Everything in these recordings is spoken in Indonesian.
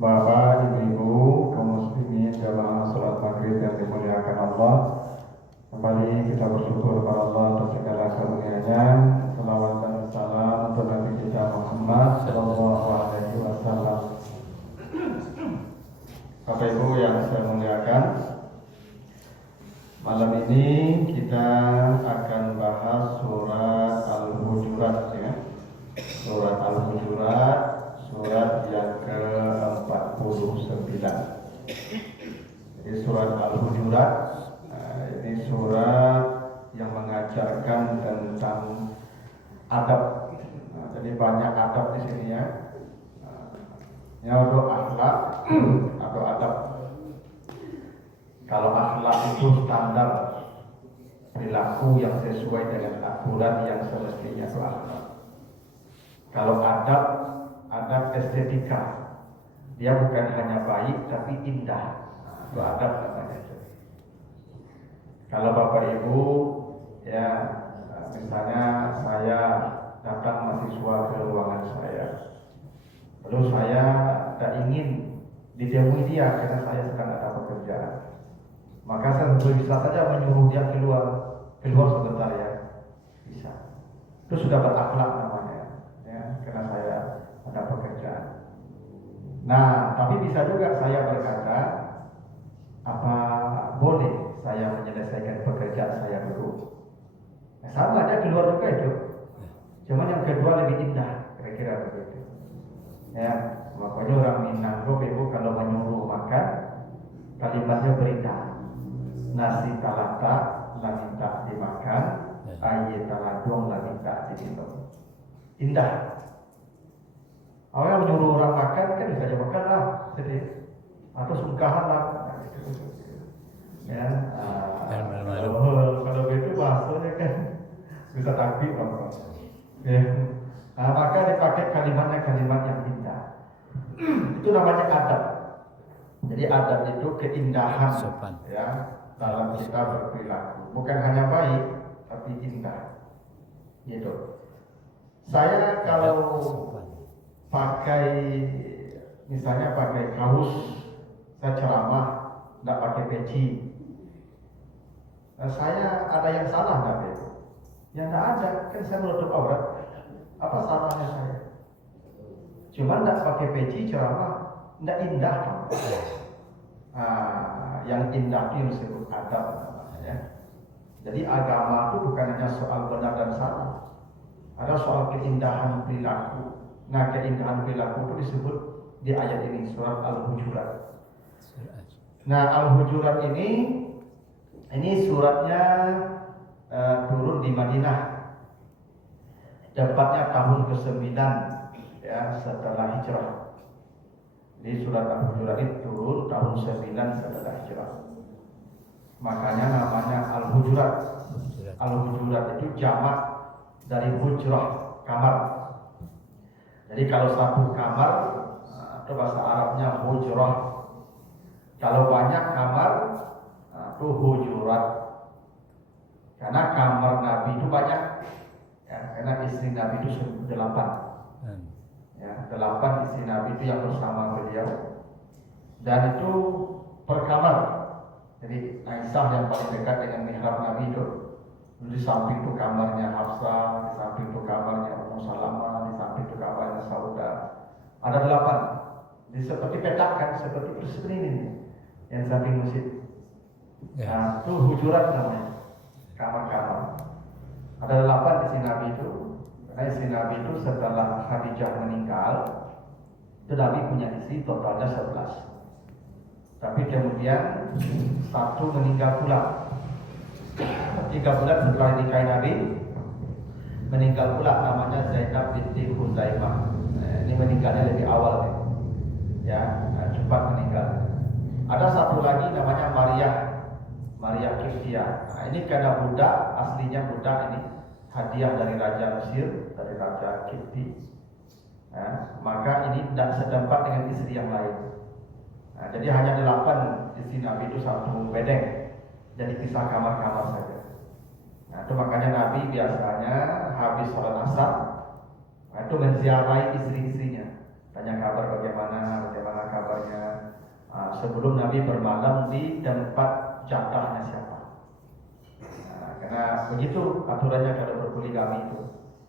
Bapak, Ibu-ibu, kaum muslimin jamaah salat maghrib yang dimuliakan Allah, kembali kita bersyukur kepada Allah atas segala karunia-Nya. Salawat dan salam untuk Nabi kita Muhammad Sallallahu Alaihi Wasallam. Bapak Ibu yang saya muliakan, malam ini kita akan bahas surat Al-Hujurat, ya. Surat Al-Hujurat, surat yang ke-49. Jadi surat Al-Hujurat ini surat yang mengajarkan tentang adab. Jadi banyak adab di sini, ya. Untuk akhlak atau adab. Kalau akhlak itu standar perilaku yang sesuai dengan aturan yang semestinya itu akhlak. Kalau adab estetika, dia bukan hanya baik tapi indah. Itu adab namanya. Kalau Bapak Ibu, ya, misalnya saya datang mahasiswa ke ruangan saya, lalu saya tidak ingin ditemui dia karena saya sedang ada pekerjaan, maka saya bisa saja menyuruh dia keluar sebentar, ya, bisa. Itu sudah berakhlak namanya, ya, karena saya ada pekerjaan. Nah, tapi bisa juga saya berkata, apa boleh saya menyelesaikan pekerjaan saya dulu? Nah, sama aja keluar juga itu. Cuman yang kedua lebih indah, kira-kira begitu. Ya, makanya orang Minang Ibu kalau menyuruh makan, kalimatnya berindah. Nasi talata lah minta dimakan, air taladong lah minta diminum. Indah. Awalnya menyuruh orang makan kan bisa aja makan lah, sedih. Atau sungkahan lah. Ya, kalau begitu bahasanya kan bisa takbir, ya. Nah, maka dipakai kalimatnya kalimat yang indah. Itu namanya adab. Jadi adab itu keindahan, ya, dalam kita berperilaku. Bukan hanya baik, tapi indah. Gitu. Saya kalau misalnya pakai kaos, saya ceramah, tidak pakai peci. Saya ada yang salah nggak, Beb? Ya nggak ada, kan saya menutup aurat. Apa salahnya saya? Cuma nggak pakai peci ceramah, nggak indah. Yang indah itu yang disebut adab, ya. Jadi agama itu bukan hanya soal benar dan salah, ada soal keindahan perilaku. Nah, keindahan perilaku itu disebut di ayat ini, surat Al-Hujurat. Nah, Al-Hujurat ini suratnya turun di Madinah, tepatnya tahun ke-9, ya, setelah hijrah. Jadi surat Al-Hujurat itu turun tahun 9 setelah hijrah. Makanya namanya Al-Hujurat. Al-Hujurat itu jamak dari hujrah, kamar. Jadi kalau satu kamar, itu bahasa Arabnya hujrah. Kalau banyak kamar, itu hujurat. Karena kamar Nabi itu banyak, ya, karena istri Nabi itu 8. Ya, 8 istri Nabi itu yang bersama beliau. Dan itu per kamar. Jadi Aisyah yang paling dekat dengan mihrab Nabi itu. Di samping itu kamarnya Hafsah, di samping itu kamarnya Ummu Salamah, di samping itu kamarnya Sauda. Ada 8. Jadi seperti petakan, seperti persegi ini yang samping masjid. Nah, itu hujurat namanya, kamar-kamar. Ada 8 istri Nabi itu. Karena istri Nabi itu setelah Khadijah meninggal, itu Nabi punya istri totalnya 11. Tapi kemudian satu meninggal pula. 3 bulan setelah nikahi Nabi, meninggal pula, namanya Zainab binti Huzaimah. Ini meninggalnya lebih awal, ya, cepat meninggal. Ada satu lagi namanya Maria Kiftia. Nah, ini karena budak, aslinya budak ini hadiah dari Raja Mesir, dari Raja Kifti. Nah, maka ini tidak setempat dengan istri yang lain. Nah, jadi hanya 8 istri Nabi itu satu bedeng. Jadi kisah kamar-kamar saja. Nah, itu makanya Nabi biasanya habis sholat asar, itu menziarahi istri-istrinya. Nah, tanya kabar bagaimana kabarnya. Sebelum Nabi bermalam di tempat jatahnya siapa. Karena begitu aturannya kalau berpoligami itu.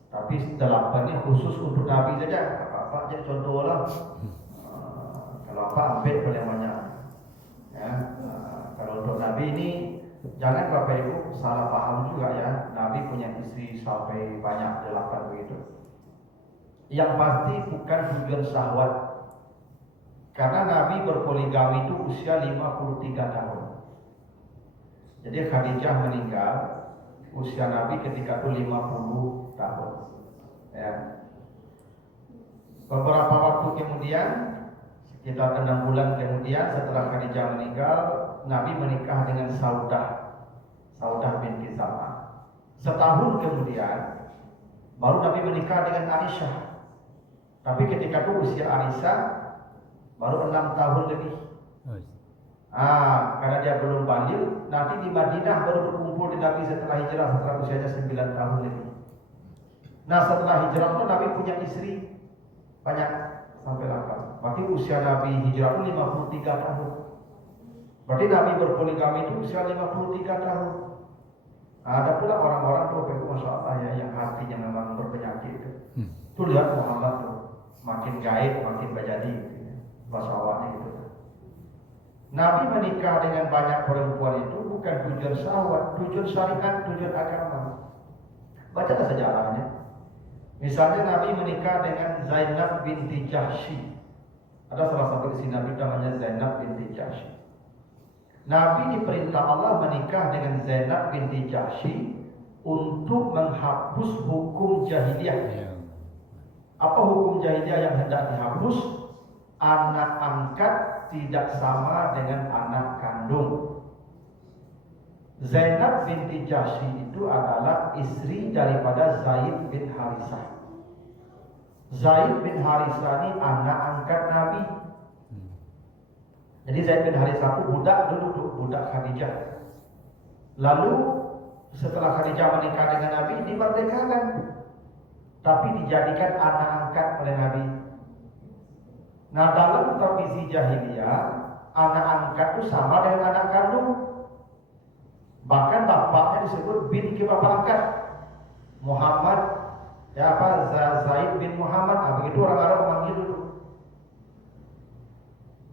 Tapi 8 ini khusus untuk Nabi saja. Apa-apa jadi contoh lah. Kalau apa ambil boleh banyak. Ya, kalau untuk Nabi ini jangan Bapak Ibu salah paham juga ya. Nabi punya istri sampai banyak 8 begitu. Yang pasti bukan tujuan syahwat. Karena Nabi berpoligami itu usia 53 tahun. Jadi Khadijah meninggal usia Nabi ketika itu 50 tahun. Ya. Beberapa waktu kemudian, sekitar 6 bulan kemudian setelah Khadijah meninggal, Nabi menikah dengan Saudah binti Zam'ah. Setahun kemudian baru Nabi menikah dengan Aisyah. Tapi ketika itu usia Aisyah baru 6 tahun lebih. Karena dia belum balik, nanti di Madinah baru berkumpul di Nabi setelah hijrah, setelah usianya 9 tahun lebih. Nah setelah hijrah itu Nabi punya istri banyak sampai 8. Berarti usia Nabi hijrah itu 53 tahun. Berarti Nabi berpoligami itu usia 53 tahun. Ada pula orang-orang tuh, Masya Allah ya, yang hatinya memang berpenyakit. Tuh lihat Muhammad tuh, makin gaib, makin bajadi gitu ya. Masya Allahnya gitu. Nabi menikah dengan banyak perempuan itu bukan tujuan syahwat, tujuan syariat, tujuan agama. Bacalah sejarahnya. Misalnya Nabi menikah dengan Zainab binti Jahsy. Ada salah satu istri Nabi namanya Zainab binti Jahsy. Nabi diperintah Allah menikah dengan Zainab binti Jahsy untuk menghapus hukum jahiliyah. Apa hukum jahiliyah yang hendak dihapus? Anak angkat tidak sama dengan anak kandung. Zainab binti Jahsy itu adalah istri daripada Zaid bin Harisah. Zaid bin Harisah ini anak angkat Nabi. Jadi Zaid bin Harisah itu budak Khadijah. Lalu setelah Khadijah menikah dengan Nabi, dimerdekakan, tapi dijadikan anak angkat oleh Nabi. Nah dalam tradisi jahiliyah, anak angkat itu sama dengan anak kandung. Bahkan bapaknya disebut bin ke bapak angkat. Muhammad, Zaid bin Muhammad. Begitu orang Arab memanggil dulu.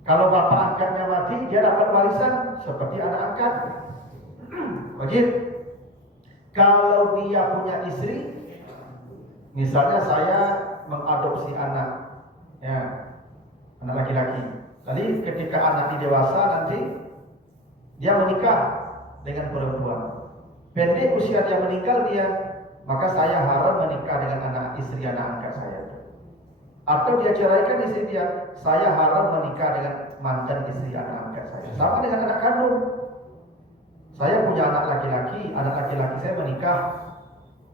Kalau bapak angkatnya mati, dia dapat warisan seperti anak angkat. Wajib. Kalau dia punya istri, misalnya saya mengadopsi anak, anak laki-laki. Jadi ketika anak dewasa nanti dia menikah dengan perempuan. Pendek usia dia meninggal maka saya haram menikah dengan istri anak angkat saya. Atau dia ceraikan istri dia, saya haram menikah dengan mantan istri anak angkat saya. Sama dengan anak kandung. Saya punya anak laki-laki saya menikah.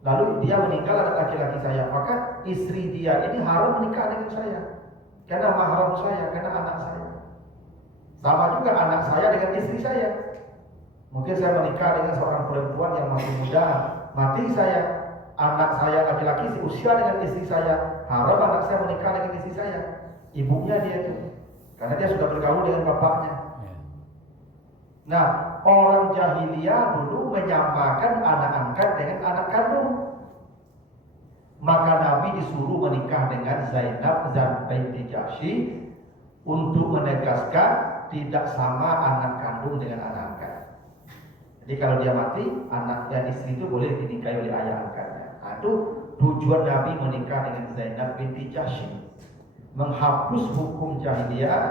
Lalu dia meninggal anak laki-laki saya, maka istri dia ini haram menikah dengan saya. Karena mahram saya, karena anak saya. Sama juga anak saya dengan istri saya. Mungkin saya menikah dengan seorang perempuan yang masih muda, mati saya, anak saya laki-laki seusia dengan istri saya, haram anak saya menikah dengan istri saya. Ibunya dia itu, karena dia sudah bergaul dengan bapaknya. Nah, orang jahiliyah dulu menyamakan anak angkat dengan anak kandung. Maka Nabi disuruh menikah dengan Zainab binti Jahsy untuk menegaskan tidak sama anak kandung dengan anak angkat. Jadi kalau dia mati, anak dan istri itu boleh dinikahi oleh ayah angkatnya. Nah, itu tujuan Nabi menikah dengan Zainab binti Jahsy, menghapus hukum jahiliyah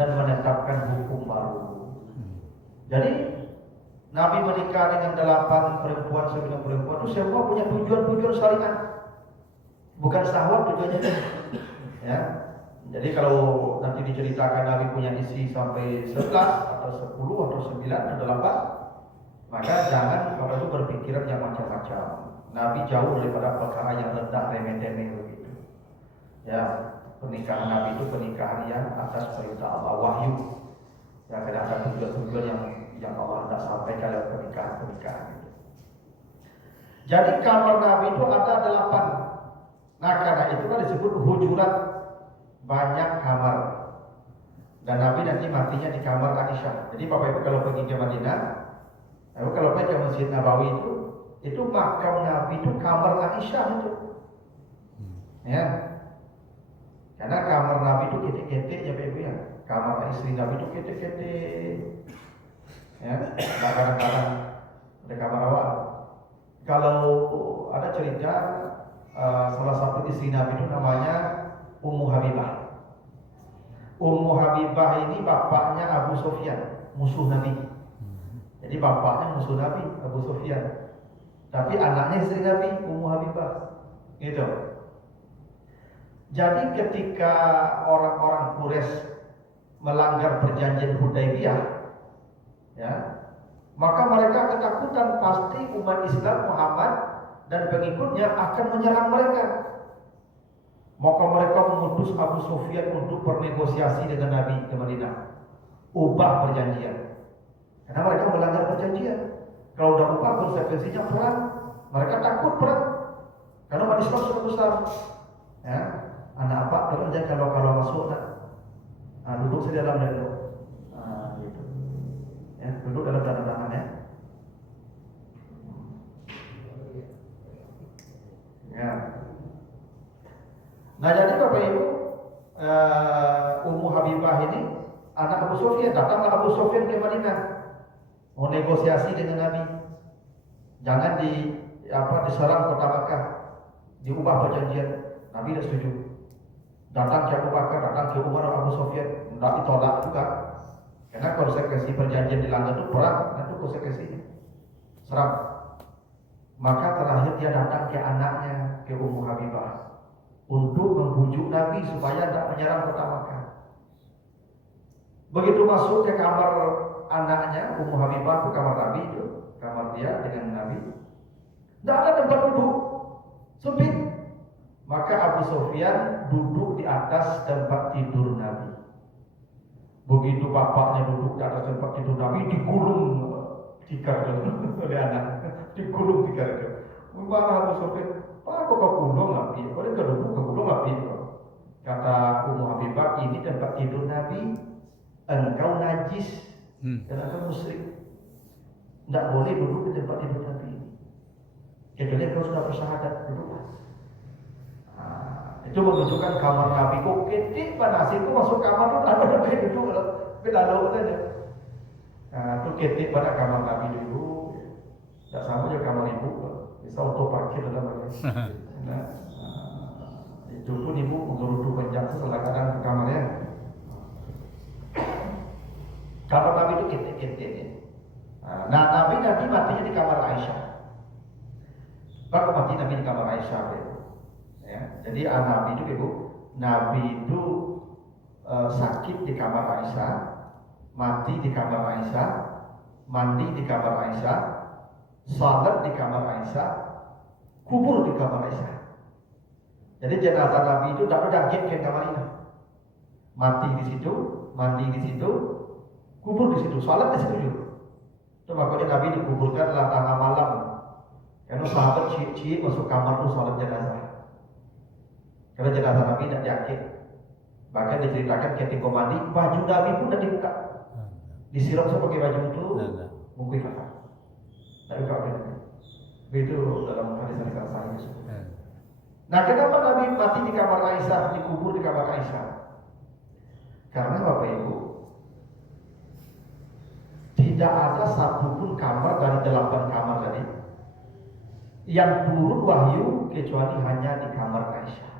dan menetapkan hukum baru. Jadi Nabi menikah dengan 8 perempuan, 9 perempuan itu semua punya tujuan syariat. Bukan syahwat tujuannya. Ya. Jadi kalau nanti diceritakan Nabi punya istri sampai 11 atau 10 atau 9 atau 8, maka jangan Bapak itu berpikiran yang macam-macam. Nabi jauh daripada perkara yang rendah remeh-temeh begitu. Ya, pernikahan Nabi itu pernikahan yang atas perintah Allah, wahyu. Ya, kadang ada tujuan-tujuan yang Allah hendak sampaikan dalam pernikahan itu. Jadi kamar Nabi itu ada 8. Nah karena itulah disebut hujurat. banyak kamar. Dan Nabi nanti matinya di kamar Aisyah. Jadi Bapak Ibu kalau pergi ke Madinah, kalau pergi ke Masjid Nabawi itu makam Nabi itu kamar Aisyah itu. Ya. Karena kamar Nabi itu ketik-ketik ya Bapak Ibu ya. Kamar istri Nabi itu ketik-ketik. Ya, enggak kadang-kadang ada kamar awal. Kalau ada cerita salah satu istri Nabi itu namanya Ummu Habibah. Ummu Habibah ini bapaknya Abu Sufyan, musuh Nabi. Jadi bapaknya musuh Nabi, Abu Sufyan. Tapi anaknya istri Nabi, Ummu Habibah. Gitu. Jadi ketika orang-orang Quraisy melanggar perjanjian Hudaybiyah, ya, maka mereka ketakutan pasti umat Islam Muhammad dan pengikutnya akan menyerang mereka. Maka mereka mengutus Abu Sufyan untuk bernegosiasi dengan Nabi ke Madinah, ubah perjanjian. Karena mereka melanggar perjanjian. Kalau udah ubah konsekuensinya perang. Mereka takut perang. Karena umat Islam sudah besar. Ya, anak apa? Kalau masuk, duduk saja dalam dada. Gitu. Ya, duduk dalam dada tangannya. Ya. Nah jadi Bapak Ibu, Ummu Habibah ini anak Abu Sufyan. Datanglah Abu Sufyan ke Madinah, mau negosiasi dengan Nabi. Jangan diserang kota Makkah, diubah perjanjian. Nabi tidak setuju. Datang ke Abu Bakar, datang ke Umar, Abu Sufyan, tidak ditolak juga. Karena konsekuensi perjanjian dilanggar itu perang, itu konsekuensinya serang. Maka terakhir dia datang ke anaknya, ke Ummu Habibah, untuk membujuk Nabi supaya tidak menyerang kota Makkah. Begitu masuk ke kamar anaknya, Ummu Habibah, ke kamar Nabi itu, kamar dia dengan Nabi, tidak ada tempat duduk, sempit. Maka Abu Sufyan duduk di atas tempat tidur Nabi. Begitu bapaknya duduk di atas tempat tidur Nabi, digulung tikar oleh anak, digulung tikar itu. Marah Abu Sufyan, Pak, kok kau gulung Nabi? Kau dia keduduk, kau gulung Nabi? Kata Ummu Habibah, ini tempat tidur Nabi, engkau najis dan engkau musyrik. Tidak boleh duduk di tempat tidur Nabi. Kecuali kau sudah bersyahadat, duduklah. Itu menunjukkan kamar Nabi. Kok ketik panas itu masuk kamar itu ada Nabi duduk, lalu saja. Itu ketik pada kamar Nabi dulu. Tidak sama juga kamar ibu. Bisa auto parkir dalam bagian. Itu pun ibu mengerudu penjat setelah kadang ke kamarnya. Kamar Nabi itu ketik-ketik. Nah, Nabi nanti matinya di kamar Aisyah. Baru mati Nabi di kamar Aisyah. Ya, jadi Nabi itu ibu, Nabi itu sakit di kamar Aisyah, mati di kamar Aisyah, mandi di kamar Aisyah, salat di kamar Aisyah, kubur di kamar Aisyah. Jadi jenazah Nabi itu tidak berjangkit ke kamar ini. Mati di situ, mandi di situ, kubur di situ, salat di situ juga. Itu makanya Nabi dikuburkan dalam tengah malam. Karena sahabat cilik masuk kamar itu salat jenazah. Karena jenazah Nabi tidak jangkit. Bahkan diceritakan ketika mandi, baju Nabi pun tidak dibuka. Disiram pakai baju itu, mungkin kata. Tapi kau benar. Begitu dalam hadis-hadis sahih. Nah, kenapa Nabi mati di kamar Aisyah, dikubur di kamar Aisyah? Karena Bapak Ibu, tidak ada satupun kamar dari 8 kamar tadi yang turun wahyu kecuali hanya di kamar Aisyah.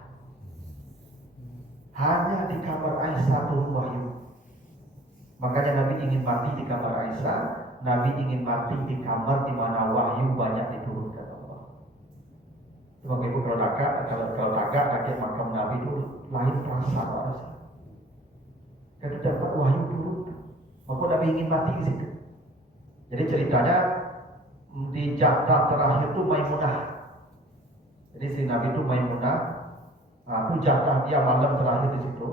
Hanya di kamar Aisyah turun wahyu. Makanya Nabi ingin mati di kamar Aisyah. Nabi ingin mati di kamar di mana wahyu banyak diturunkan Allah. Bapak Ibu kalau agak kaget makam Nabi itu lain rasa. Jadi dapat wahyu turun. Maka Nabi ingin mati di situ. Jadi ceritanya di jatah terakhir itu Maimunah. Jadi si Nabi itu Maimunah. Itu jatah dia malam terakhir di situ.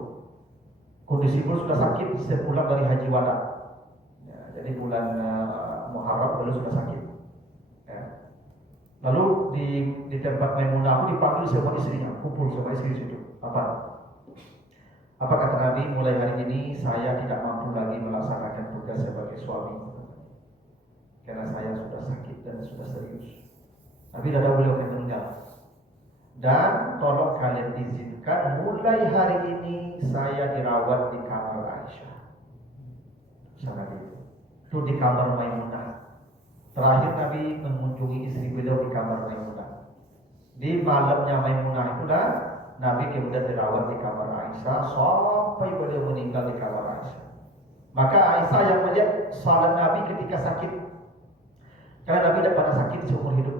Kondisi pun sudah sakit sepulang dari Haji Wada. Ya, jadi bulan Muharram dulu sudah sakit. Ya. Lalu di tempat Maimunah itu dipanggil semua istrinya, kumpul semua istri di situ. Apa? Apa kata Nabi? Mulai hari ini saya tidak mampu lagi melaksanakan tugas sebagai suami karena saya sudah sakit dan sudah serius. Nabi dah tahu beliau akan meninggal. Dan tolong kalian izinkan mulai hari ini saya dirawat di kamar Aisyah. Sama dia. Itu di kamar Maimunah. Terakhir Nabi mengunjungi istri beliau di kamar Maimunah. Di malamnya Maimunah itulah Nabi kemudian dirawat di kamar Aisyah sampai beliau meninggal di kamar Aisyah. Maka Aisyah yang melihat salat Nabi ketika sakit, karena Nabi tidak pernah sakit seumur hidup.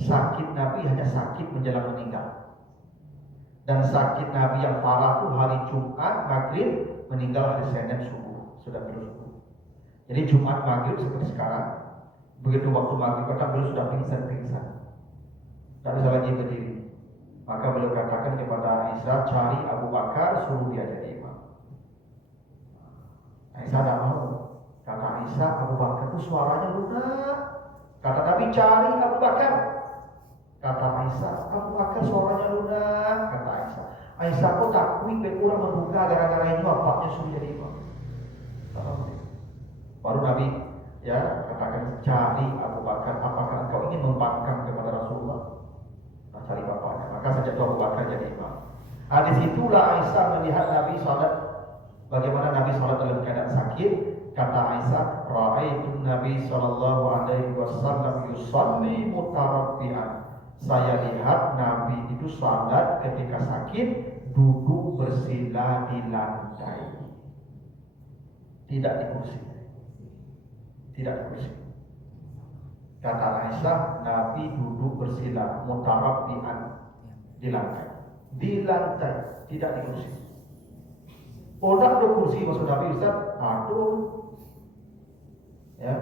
Sakit Nabi hanya sakit menjelang meninggal. Dan sakit Nabi yang parah itu hari Jumat maghrib, meninggal hari Senin subuh, sudah beliau subuh. Jadi Jumat maghrib seperti sekarang, begitu waktu maghrib kata beliau sudah pingsan, tak bisa lagi berdiri. Maka beliau katakan kepada Aisyah, cari Abu Bakar, suruh dia jadi imam. Aisyah tak mau. Kata Aisyah, Abu Bakar itu suaranya lunak. Kata Nabi, cari Abu Bakar. Kata Aisyah, Abu Bakar suaranya lunak. Kata Aisyah, Aisyah kok takui kurang membuka gara-gara ini bapaknya suruh jadi imam. Baru Nabi katakan, cari Abu Bakar. Apakah engkau ingin membangkang kepada Rasulullah? Nah, cari bapaknya. Maka sejak itu Abu Bakar jadi imam. Di situlah Aisyah melihat Nabi salat, bagaimana Nabi salat dalam keadaan sakit. Kata Aisyah, ra'aitu Nabi sallallahu alaihi wasallam yusalli mutarabbi'an. Saya lihat Nabi itu salat ketika sakit duduk bersila di lantai, tidak di kursi. Tidak di kursi. Kata Aisyah, Nabi duduk bersila mutarabbi'an di lantai. Di lantai, tidak di kursi. Orang ada kursi maksud Nabi Ustaz? Aduh. Ya.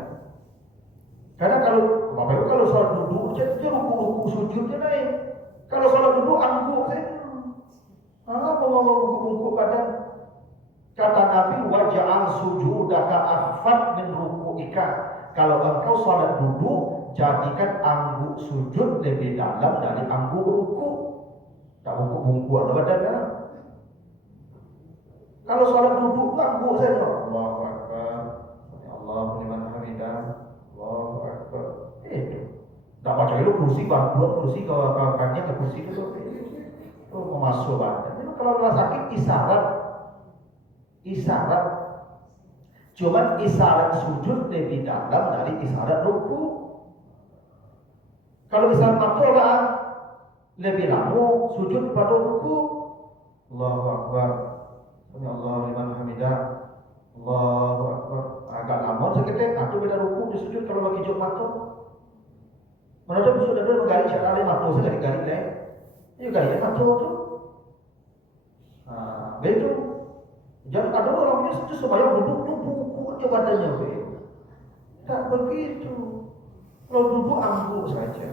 Karena kalau Bapak Ibu kalau sholat duduk, dia ruku sujudnya naik. Kalau sholat duduk angguk saya. Mau bungkuk badan. Kata Nabi, waja'al sujudaka akhfad min ruku'ika. Kalau engkau sholat duduk, jadikan angguk sujud lebih dalam dari angguk ruku. Tak bungkuk ada badannya. Kalau sholat duduk, angguk saja. Allahu Akbar. Allahu liman hamidah. Allahu Akbar. Tak baca itu kursi bantuan kursi kawannya ke kursi itu mau masuk badan. Kalau rasa sakit isyarat. Cuman isyarat sujud lebih dalam dari isyarat ruku. Kalau isyarat makrolah lebih lama sujud pada ruku. Allahu Akbar. Allahu liman hamidah. Allahu Akbar. Agak lama sekitar atau beda ruku di sujud kalau lagi jauh mata. Mana ada sudah dulu menggali cara lain mata saya dari gali lain. Ini gali mata tu. Betul. Jangan ada orang itu supaya duduk buku badannya tak begitu. Kalau duduk angguk saja.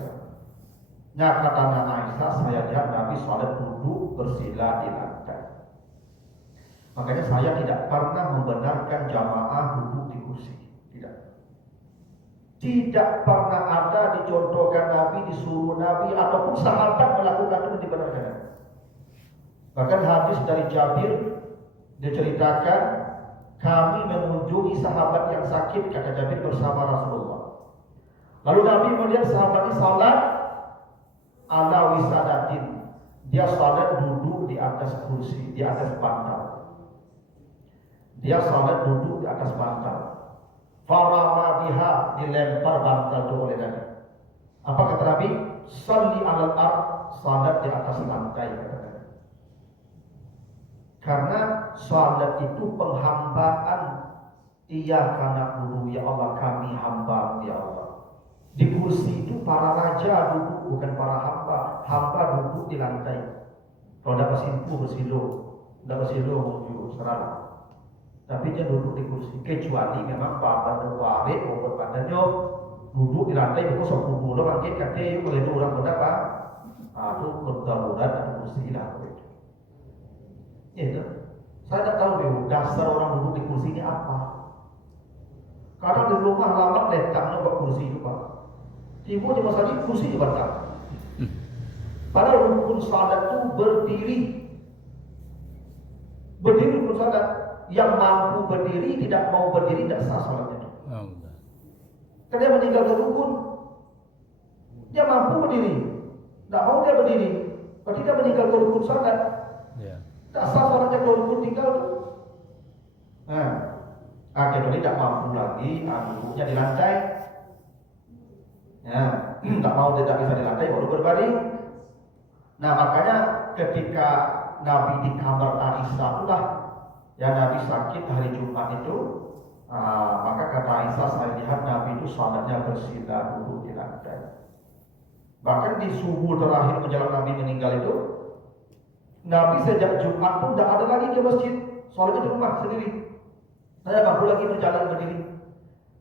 Nah katanya Aisyah, saya lihat Nabi salat duduk bersila di lantai. Makanya saya tidak pernah membenarkan jamaah duduk di kursi. Tidak pernah ada dicontohkan Nabi, disuruh Nabi ataupun sahabat melakukan itu dibenarkan. Bahkan hadis dari Jabir diceritakan, kami mengunjungi sahabat yang sakit, kata Jabir, bersama Rasulullah. Lalu Nabi melihat sahabat ini salat ala wisadatin. Dia salat duduk di atas kursi, di atas bantal. Dia salat duduk di atas bantal. Farama biha, dilempar bantal itu oleh Nabi. Apa kata Nabi? Salli alal ard, salat di atas lantai, kata Nabi. Karena salat itu penghambaan. Iyyaka na'budu, ya Allah kami hamba, ya Allah. Di kursi itu para raja duduk, bukan para hamba. Hamba duduk di lantai. Kalau tidak bersilo, tidak bersilo, serah. Tapi dia duduk di kursi, kecuali memang badan warid maupun badannya duduk di lantai, bukan sok dulu bangkit katanya boleh orang berapa? Itu berdarurat dan kursi lah begitu. Itu, saya tidak tahu dasar orang duduk di kursi ini apa. Kadang di rumah lama letaknya buat kursi itu pak. Tiba cuma saja kursi juga tak. Padahal rukun salat itu berdiri. Berdiri rukun salat. Yang mampu berdiri tidak mau berdiri tidak sah salatnya. Karena dia meninggalkan rukun. Dia mampu berdiri, tidak mau dia berdiri. Berarti dia meninggalkan rukun salat. Tak sah salatnya kalau rukun tinggal. Kecuali tidak mampu lagi, duduknya di lantai. Tak mau tidak bisa di lantai baru berbaring. Nah makanya ketika Nabi di kamar Aisyah itulah ya Nabi sakit hari Jumat itu, maka kata Aisyah saya lihat Nabi itu salatnya bersila duduk di lantai. Bahkan di subuh terakhir menjelang Nabi meninggal itu, Nabi sejak Jumat pun tidak ada lagi ke masjid, salatnya di rumah sendiri. Saya mampu lagi berjalan berdiri.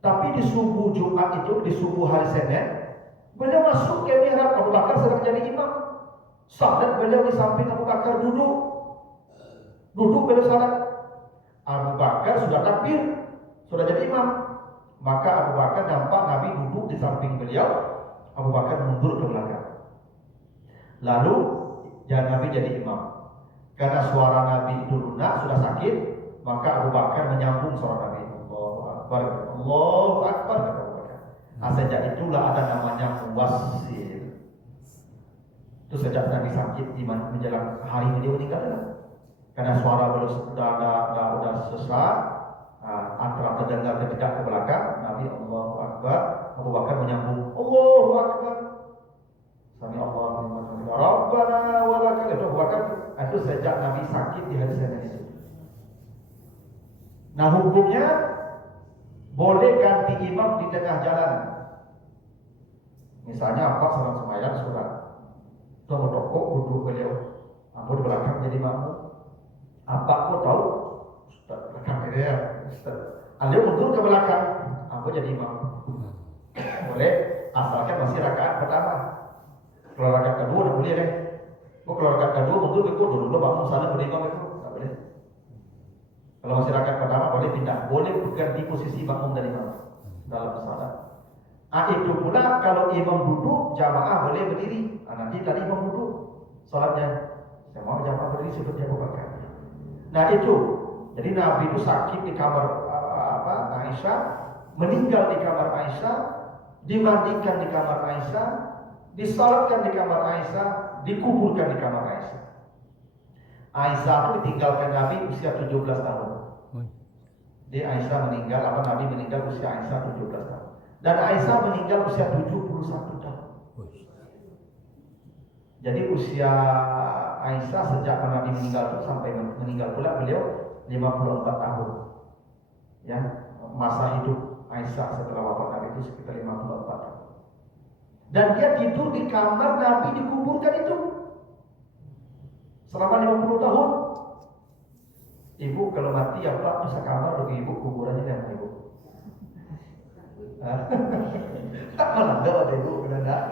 Tapi di subuh Jumat itu, di subuh hari Senin, beliau masuk ke mihrab. Abu Bakar sedang jadi imam. Salat beliau di samping Abu Bakar duduk beliau salat. Abu Bakar sudah takbir, sudah jadi imam. Maka Abu Bakar nampak Nabi duduk di samping beliau. Abu Bakar mundur ke belakang. Lalu Nabi jadi imam. Karena suara Nabi itu lunak, sudah sakit, maka Abu Bakar menyambung suara Nabi. Allahu Akbar, Allahu Akbar, kata Abu Bakar. Sejak itulah ada namanya muwassil. Itu sejak Nabi sakit di menjelang hari beliau meninggal. Karena suara beliau sudah sesak, antara terdengar tidak ke belakang, Nabi Allahu Akbar, Abu Bakar menyambung Allahu Akbar. Sami Allahu liman hamidah. Rabbana wa lakal. Itu Abu Bakar. Itu sejak Nabi sakit di hari Senin itu. Nah hukumnya boleh ganti imam di tengah jalan. Misalnya apa sedang sembahyang surat, tunggu rokok duduk beliau, aku di belakang jadi makmum. Apa kau tahu? Ustaz belakang dia. Beliau mundur ke belakang, aku jadi imam. Boleh, asalkan masih rakaat pertama. Kalau rakaat kedua udah boleh deh. Kalau rakaat kedua mundur ikut dulu bangun salat berimam itu tak boleh. Kalau masih rakaat pertama boleh pindah, boleh berganti posisi makmum dan imam dalam salat. Itu pula kalau imam duduk, jamaah boleh berdiri. Nanti tadi imam duduk, salatnya jamaah berdiri seperti Abu Bakar. Nah itu, jadi Nabi itu sakit di kamar Aisyah, meninggal di kamar Aisyah, dimandikan di kamar Aisyah, disalatkan di kamar Aisyah, dikuburkan di kamar Aisyah. Aisyah itu ditinggalkan Nabi usia 17 tahun. Jadi Aisyah meninggal, Nabi meninggal usia Aisyah 17 tahun. Dan Aisyah meninggal usia 71 tahun. Jadi usia Aisyah sejak Nabi meninggal sampai meninggal pula beliau 54 tahun. Ya, masa hidup Aisyah setelah wafat Nabi itu sekitar 54 tahun. Dan dia tidur di kamar Nabi dikuburkan itu selama 50 tahun. Ibu kalau mati ya Pak bisa kamar bagi ibu, kuburannya yang ibu. Tak malah enggak ada ibu, enggak.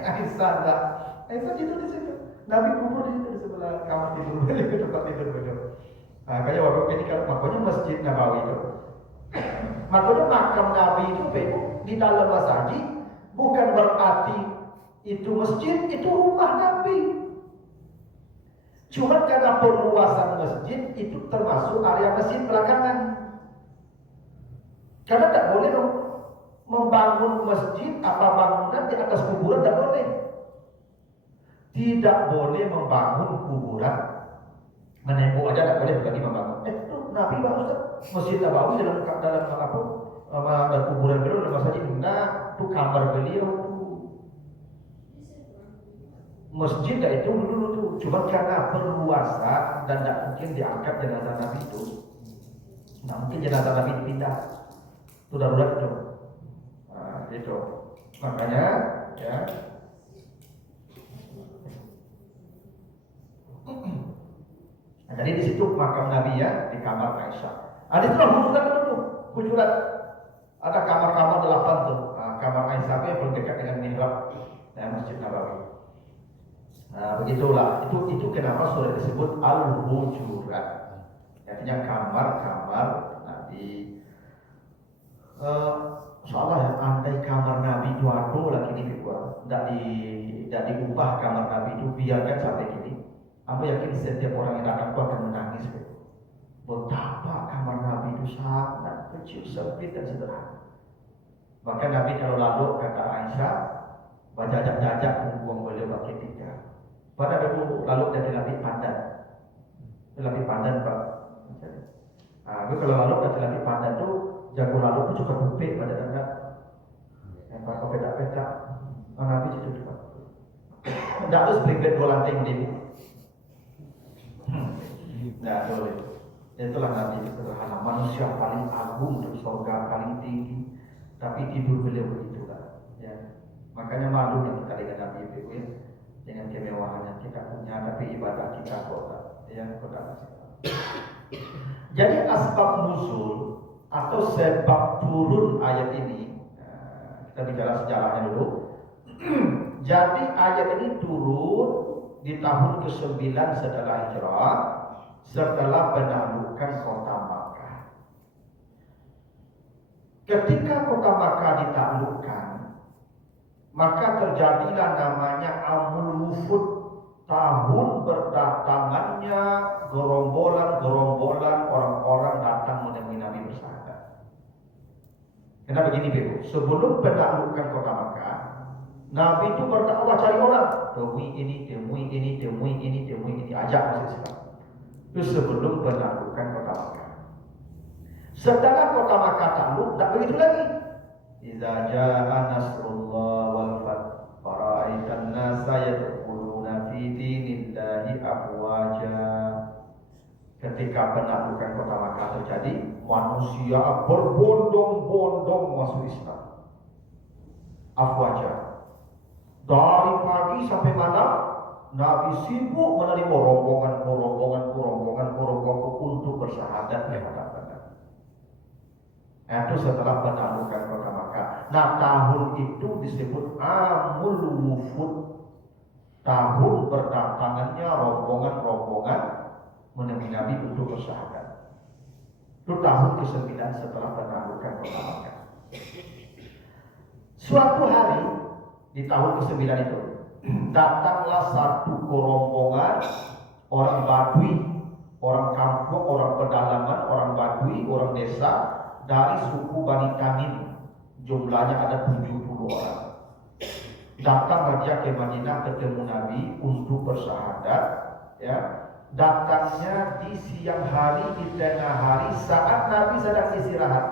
Aisyah enggak. Aisyah tidur di situ. Nabi kubur di situ di sebelah kamar tidur beliau, tempat tidur beliau. Makanya waktu ini kan makanya Masjid Nabawi itu. Makanya makam Nabi itu di dalam masjid bukan berarti itu masjid, itu rumah Nabi. Cuma karena perluasan masjid itu termasuk area masjid belakangan. Karena tak boleh membangun masjid apa bangunan di atas kuburan, tak boleh. Tidak boleh membangun kuburan, menembok aja tak boleh, berarti membangun. Nabi bagus Masjid Nabawi dalam kuburan beliau dalam masjid, nah itu kamar beliau tuh. Masjid dah itu dulu tuh, cuma karena perluasan dan tak mungkin diangkat jenazah Nabi itu. Nah mungkin jenazah Nabi dipindah. Itu darurat itu. Nah, itu. Makanya ya. Nah, jadi di situ makam Nabi ya di kamar Aisyah. Ada itulah hujurat itu, hujurat. Ada kamar-kamar 8 tuh. Nah, kamar Aisyah yang paling dekat dengan mihrab Masjid Nabawi. Nah, begitulah. Itu kenapa surah disebut Al-Hujurat. Artinya kamar-kamar Nabi. Soalnya ya, andai kamar Nabi itu ada lagi di Februari, tidak diubah kamar Nabi itu, biarkan sampai kini. Aku yakin setiap orang yang datang itu akan menangis. Betapa kamar Nabi itu sangat kecil, sempit dan sederhana. Bahkan Nabi kalau lalu kata Aisyah, jajak-jajak membuang beliau pakai tiga. Pada dulu lalu dari Nabi pandan, Nabi pandan pak. Tapi kalau lalu dari Nabi pandan tu jago lalu itu juga bupik pada tanda. Yang pak peta-peta, Nabi itu juga. Tidak terus beli dua lantai di. Tidak boleh. Itulah Nabi sederhana, manusia paling agung di surga paling tinggi, tapi tidur beliau begitulah. Ya. Makanya malu kita dengan Nabi itu ya, dengan kemewahan yang kita punya, tapi ibadah kita kotak, ya kotak. Jadi asbab nuzul atau sebab turun ayat ini, kita bicara sejarahnya dulu. Jadi ayat ini turun di tahun ke-9 setelah hijrah, setelah penaklukan kota Makkah. Ketika kota Makkah ditaklukkan, maka terjadilah namanya Amul Wufud, tahun berdatangannya gerombolan-gerombolan orang-orang datang menemui Nabi bersahadat. Karena begini Bebo, sebelum penaklukan kota Makkah, Nabi itu berdakwah cari orang, temui ini, temui ini, temui ini, temui ini, ajak masuk Islam. Itu sebelum penaklukan kota Makkah. Setelah kota Makkah takluk, tak begitu lagi. Idza jaa nasrullah wal fath, fara'aitan nasa yadkhuluna fi dinillahi afwaja. Ketika penaklukan kota Makkah terjadi, manusia berbondong-bondong masuk Islam. Afwaja. Dari pagi sampai malam Nabi sibuk menerima rombongan untuk bersahadat di hadapan Nabi. Itu setelah penaklukan kota Makkah. Nah, tahun itu disebut Amul Wufud, tahun berdatangannya rombongan-rombongan menemui Nabi untuk bersahadat. Itu tahun ke-9 setelah penaklukan kota Makkah. Suatu hari di tahun ke-9 itu datanglah satu rombongan orang Badui, orang kampung, orang pedalaman, orang Badui, orang desa dari suku Bani Tamim. Jumlahnya ada 70 orang. Datang dia ke Madinah ketemu Nabi untuk bersahadat. Ya, datangnya di siang hari, di tengah hari saat Nabi sedang istirahat.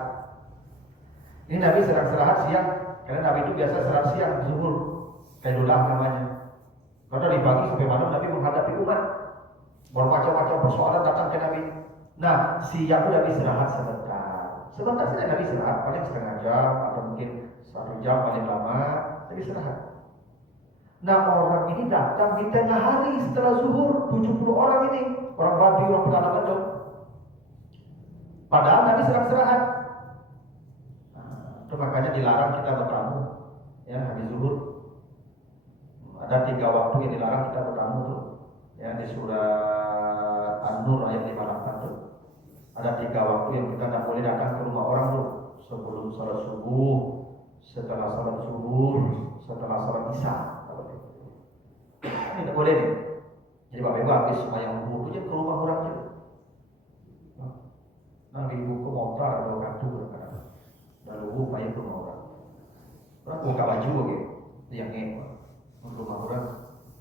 Ini Nabi sedang istirahat siang. Karena Nabi itu biasa sholat siang, zuhur, Kailulah namanya. Karena dibagi sampai malam Nabi menghadapi umat. Bermacam-macam persoalan datang ke Nabi. Nah, siang itu Nabi istirahat sebentar. Sebentar saja Nabi istirahat, paling setengah jam atau mungkin 1 jam paling lama, Nabi istirahat. Nah, orang ini datang di tengah hari setelah zuhur, 70 orang ini, orang Badui, orang pedalaman itu. Padahal Nabi sedang istirahat. Itu makanya dilarang kita bertamu ya habis zuhur. Ada 3 waktu yang dilarang kita bertamu tuh. Ya di surat An-Nur ayat 58 tuh. Ada 3 waktu yang kita tidak boleh datang ke rumah orang tuh. Sebelum salat subuh, setelah salat zuhur, setelah salat isya. Ini tidak boleh nih. Jadi Bapak Ibu habis sembahyang zuhur aja ke rumah orang aja. Nah, ibu ke motor ada kartu kadang-kadang. Lalu payah rumah orang. Orang buka baju gitu, yang ini rumah orang.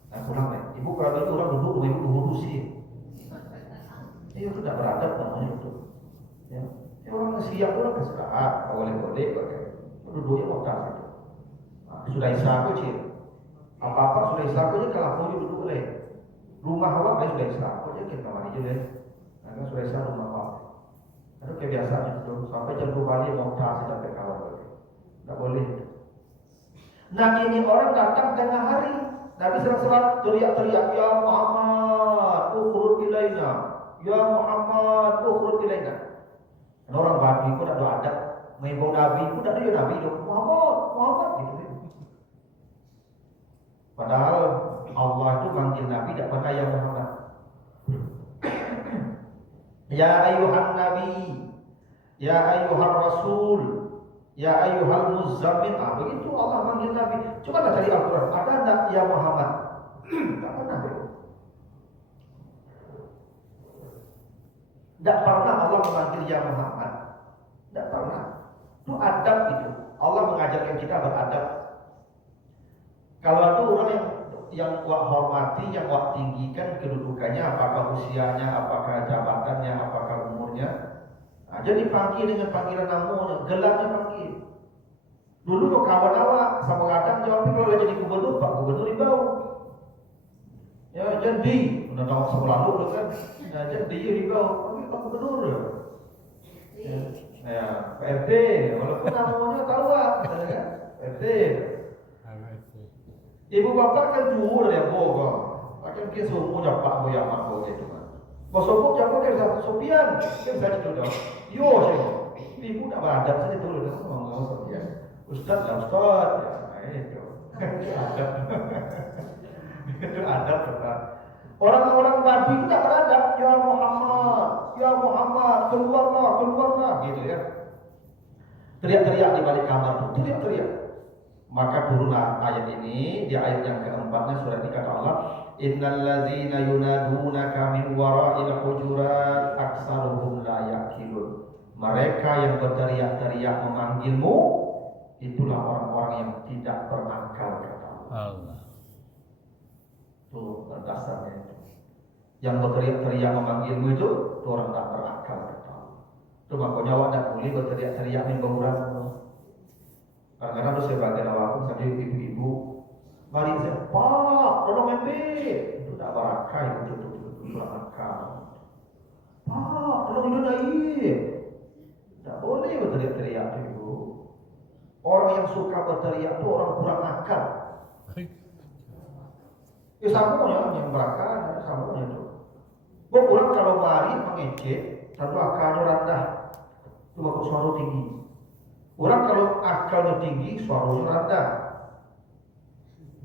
Nah, pulang deh. Ibu kalau baju orang duduk, rumah ibu diurusin. Itu tidak beradab namanya itu. Ya, orang siap orang istirahat, boleh-boleh, duduknya motor itu. Nah, sudah isya aku cik. Apa-apa sudah isya aku je kalau aku duduk boleh. Rumah awak sudah isya aku je kita mandi je deh. Nah, sudah isya rumah awak. Itu kebiasaan itu sampai jam 2 kali motor sudah terkawal. Tidak boleh. Nah, ini orang datang tengah hari. Nabi sedang salat teriak-teriak, ya Muhammad, ukhruj ilaina. Ya Muhammad, ukhruj ilaina. Dan orang Badui pun ada adab, mengimbau Nabi pun ada Nabi itu Muhammad gitu. Padahal Allah itu manggil Nabi tidak pernah ya Muhammad. Ya ayuhan Nabi, ya ayuhan Rasul, ya ayuhal muzammil. Begitu Allah manggil Nabi. Coba cari Al-Quran, ada enggak ya Muhammad? Tak pernah. Tidak pernah Allah memanggil ya Muhammad. Tidak pernah. Itu adab itu. Allah mengajarkan kita beradab. Kalau ada orang yang wak hormati, yang wak tinggikan kedudukannya, apakah usianya, apakah jabatannya, apakah umurnya, nah, jadi panggil dengan panggilan namanya, gelarnya panggil. Dulu kok kawan awak sama kadang jawab kalau jadi gubernur, Pak Gubernur Ribau. Ya jadi, udah tahu sekolah dulu kan, nah, jadi Ribau, panggil Pak Gubernur. Ya, Pak RT, walaupun namanya tahu lah, kan, RT. Ibu bapak kan jujur ya boga, akan kita semua dapat boya mak boga itu kan. Bosokku jago kan Sopian, kan saya itu dah. Yo saya, ibu tak beradab saja dulu dah ngomong Sopian. Ustaz lah Ustaz, ya itu. Adab, itu adab betul. Orang-orang Badui itu tak beradab. Ya Muhammad, keluarlah, gitu ya. Teriak-teriak di balik kamar itu, teriak-teriak. Maka turunlah ayat ini di ayat yang keempatnya surat ini kata Allah, innal ladzina yunadunaka min wara'il hujurat aktsaruhum la yaqilun. Mereka yang berteriak-teriak memanggilmu itulah orang-orang yang tidak berakal kata Allah. Itu dasarnya itu. Yang berteriak-teriak memanggilmu itu orang tak berakal kata Allah. Itu makanya awak tak boleh berteriak-teriak min bangunan. Kadang-kadang tuh sebagian awakku sampai ibu-ibu mari saya, Pak, tolong ambil. Itu tak barakah itu kurang akal. Pak, tolong itu naik. Tak boleh berteriak-teriak itu. Orang yang suka berteriak itu orang kurang akal. Samunya yang berakal, samunya itu. Orang kalau mari mengejek, tentu akalnya rendah. Itu bagus suara tinggi. Orang kalau akalnya tinggi, suaranya rendah.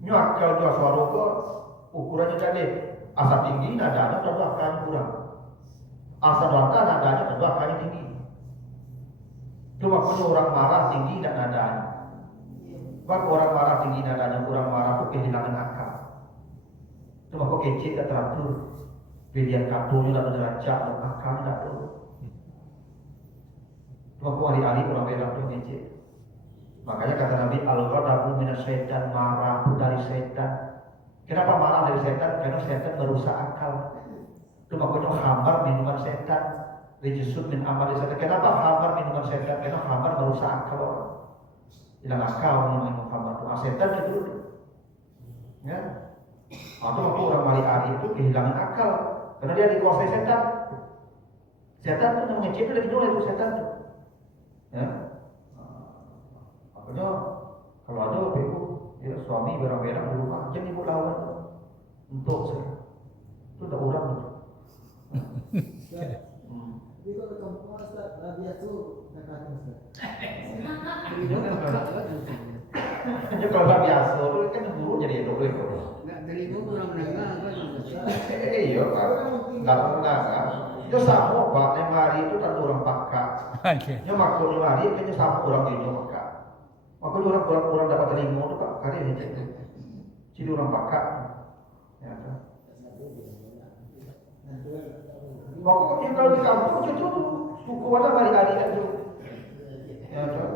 Ini akal dua suara kok ukurannya tadi. Asa tinggi nadanya tentu akalnya kurang. Asa rendah nadanya tentu akalnya tinggi. Itu makanya orang marah tinggi dan nadanya. Bak orang marah tinggi nadanya, orang marah itu kehilangan akal. Itu makanya kecil tak teratur. Pilihan kartunya tak derajat dan akalnya tak turun. Waktu hari-hari orang beda itu ngecek. Makanya kata Nabi, al-ghadabu minas syaitan, marah dari setan. Kenapa marah dari setan? Karena setan merusak akal. Itu makanya khamar minuman setan, rijsun min amal setan. Kenapa khamar minuman setan? Karena khamar merusak akal orang. Hilang akal minum khamar itu. Setan itu. Ya. Atau waktu orang hari-hari itu kehilangan akal karena dia dikuasai setan. Setan itu mengecek dari dulu itu setan itu. Ya, makanya kalau ada ibu, ya, suami berang-berang di rumah, jangan ibu lawan untuk saya. Itu tak orang itu. Tapi kalau kampung Ustaz, biasa nak kata Ustaz. Hanya kalau biasa, itu kan guru jadi itu. Nak terima orang menengah kan Ustaz. Iya kan, tak pernah kan. Itu sama Pak, yang hari itu kan orang pakak. Yang makhluk yang hari kayaknya sama orang ini pakak. Makanya orang dapat terima itu Pak, karya ini. Jadi orang pakak. Ya kan. Makanya kalau di kampung itu suku mana hari-hari itu. Ya kan.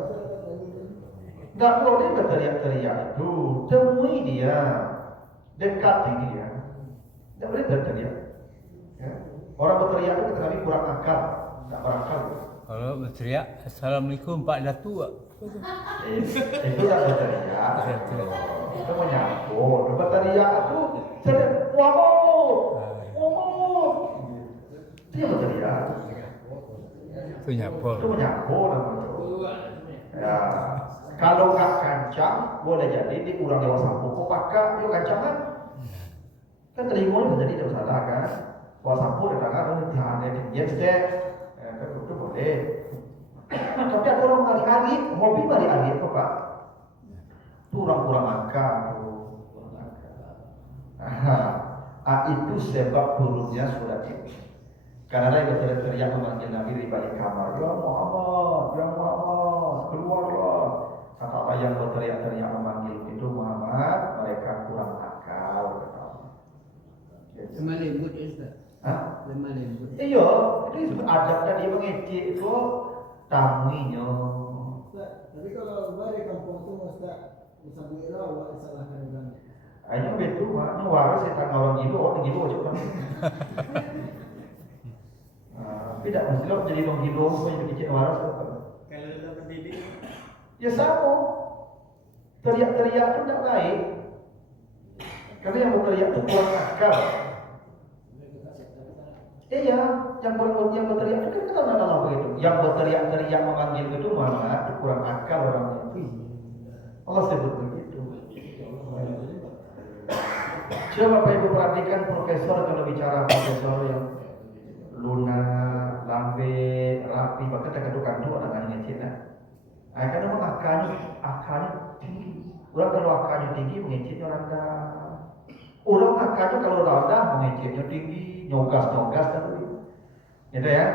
Tidak boleh berteriak-teriak itu. Temui dia, dekati dia. Tidak boleh berteriak. Ya. Orang berteriak itu Nabi kurang akal, tak berakal. Kalau berteriak, Assalamualaikum Pak Datuk. Itu tak berteriak. Itu menyambut. Berteriak itu jadi wamut. Itu yang berteriak. Itu nyapol. Itu menyambut. Ya. Kalau nggak kancang, boleh jadi di kurang dewasa pokok pakai, yuk kancang kan? Kan terima jadi tidak salah kan? Puasa pun datang kan ada di yes deh, kan itu boleh. Tapi ada orang hari-hari, mobil hari-hari apa Pak? Itu orang kurang akal, kurang akal. Itu sebab turunnya surat ini. Karena dia berteriak memanggil Nabi di balik kamar, ya Muhammad, keluarlah. Kata Allah yang berteriak-teriak memanggil itu Muhammad, mereka kurang akal. Semalim buat Ustaz. Hah? Lima lembu. Iya, itu disebut adab tadi mengecek itu tamunya. Tapi kalau luar di kampung itu Ustaz Musabira awak disalahkan orang. Ayo betu, maknya waras saya tanya orang gilo, orang gilo coba. Tidak mesti lo jadi orang gilo, punya kecil waras. Kalau kita pendidik, Ya sama, teriak-teriak itu tidak baik. Karena yang berteriak itu kurang akal. Iya, yang berteriak itu kan kalau begitu. Yang berteriak-teriak memanggil itu mana itu kurang akal orangnya. Allah sebut begitu. Coba Bapak Ibu perhatikan profesor kalau bicara profesor yang lunak, lambe, rapi, bahkan terkadang-kadang orang yang Cina. Karena memang akalnya tinggi. Orang kalau akalnya tinggi mengecilnya rendah. Orang akalnya kalau rendah mengecilnya tinggi, nyogas tapi, gitu ya.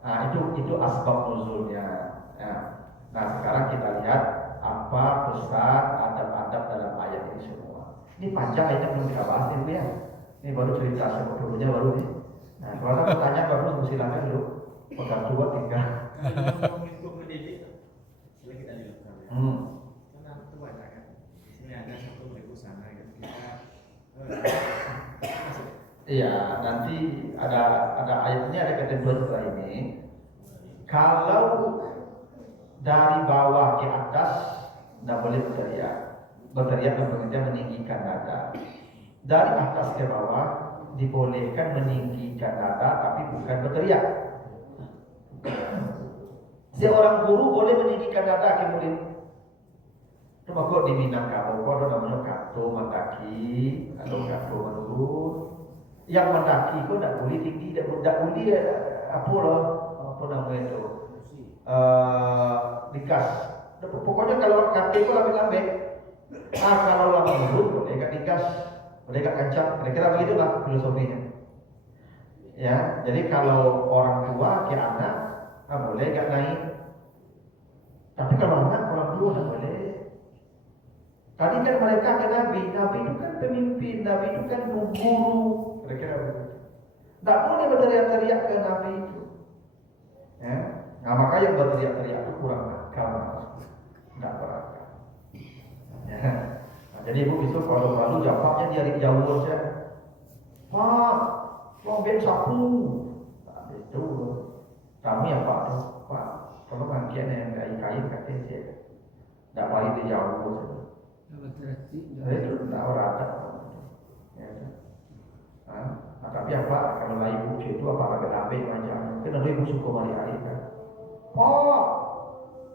Nah itu asbab nuzulnya. Nah sekarang kita lihat apa pesan adab-adab dalam ayat ini semua. Ini panjang ayatnya belum kita bahas ini ya. Ini baru cerita sebelumnya baru nih. Nah kalau ada pertanyaan baru silakan dulu. Pegang dua tiga. ngomongin hukum mendidik, sila kita dilakukan. Karena itu banyak kan. Di sini ada satu ribu sana kan kita. Iya, nanti ada ayatnya ada ketentuan setelah ini. Kalau dari bawah ke atas tidak boleh berteriak. Berteriak berarti meninggikan nada. Dari atas ke bawah dibolehkan meninggikan nada tapi bukan berteriak. Seorang guru boleh meninggikan nada ke murid. Cuma kok di Minangkabau kok ada namanya kato mendaki atau kato menurun. Yang mendaki kok tidak boleh tinggi, tidak boleh apa namanya itu dikas. Pokoknya kalau kaki itu lambe-lambe. Kalau lambe menurun boleh gak dikas, boleh gak kencang. Kira-kira begitulah filosofinya. Ya, jadi kalau orang tua ke anak boleh gak naik. Tapi kalau anak orang tua tidak boleh. Tadi kan mereka ke Nabi itu kan pemimpin, Nabi itu kan guru, kira-kira begitu. Tak boleh berteriak-teriak ke Nabi itu. Ya. Nah maka yang berteriak-teriak itu kurang akal, tidak berakal. Ya. Nah, jadi ibu itu kalau lalu jawabnya dari jauh saja. Pak, mau ben sapu. Nah, itu kami ya Pak, kalau bagian yang kain katanya sih, tidak boleh di jauh saja. Itu tidak orang ada. Ya. Nah, tapi apa kalau lah ibu itu apa agak lambe macam? Kan ada ibu suka hari-hari kan. Pak,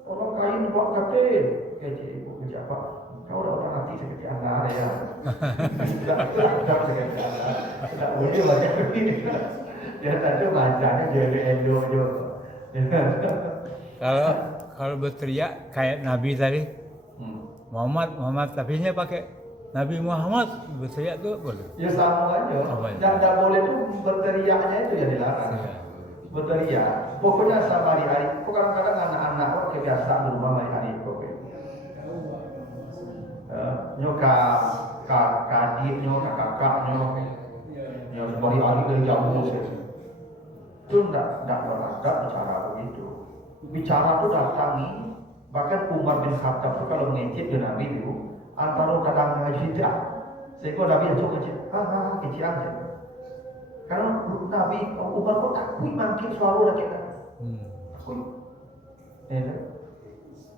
tolong kain buat katin. Kecil ibu kerja apa? Kau dah orang hati sekecil anak ya. Tidak sekecil anak. Tidak boleh banyak begini. Ya tadi macamnya jadi endo jo. Kalau berteriak kayak Nabi tadi, Muhammad, tapi nya pakai Nabi Muhammad berteriak tuh boleh. Ya sama aja. Yang tidak boleh itu berteriaknya itu yang dilarang. Ya. Berteriak. Pokoknya sama hari-hari. Kadang-kadang anak-anak kebiasaan di rumah hari-hari pokoknya. Nyoka kadik, nyoka kakak, nyoka hari-hari dari jauh sih. Itu tidak beradab bicara begitu. Bicara itu datangi. Bahkan Umar bin Khattab itu kalau mengecek dengan Nabi itu antara kadang tidak. Sehingga Nabi itu kecil, kecil aja. Karena Nabi Umar kok takut makin selalu lagi kan. Takut.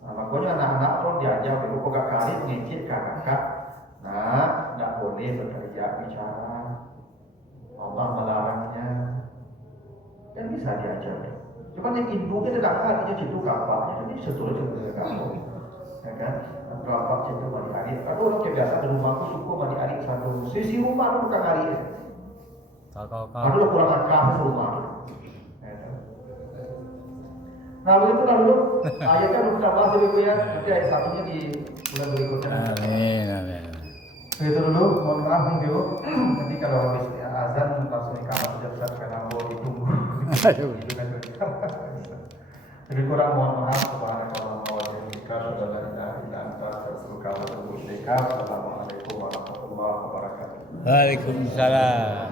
Nah, makanya anak-anak pun diajar dulu kok kali mengecek kakak. Nah, tidak boleh berteriak bicara. Allah melarangnya. Dan bisa diajar. Cuma yang induknya tidak ada cintu kapaknya, jadi sebetulnya kamu, ya kan? Kapak cintu mandi hari. Kalau orang kebiasaan di rumahku suku mandi hari satu. Sisi rumah itu bukan hari ya. Aduh kurang akal di rumah. Nah begitu lah dulu. Ayatnya belum kita bahas dulu ya. Nanti ayat satunya di bulan berikutnya. Amin. Begitu dulu. Mohon maaf nih dulu. Nanti kalau habis azan langsung di kamar sudah besar karena mau ditunggu. Jadi kurang mohon maaf kepada kawan kawan yang Assalamualaikum warahmatullahi wabarakatuh. Waalaikumsalam.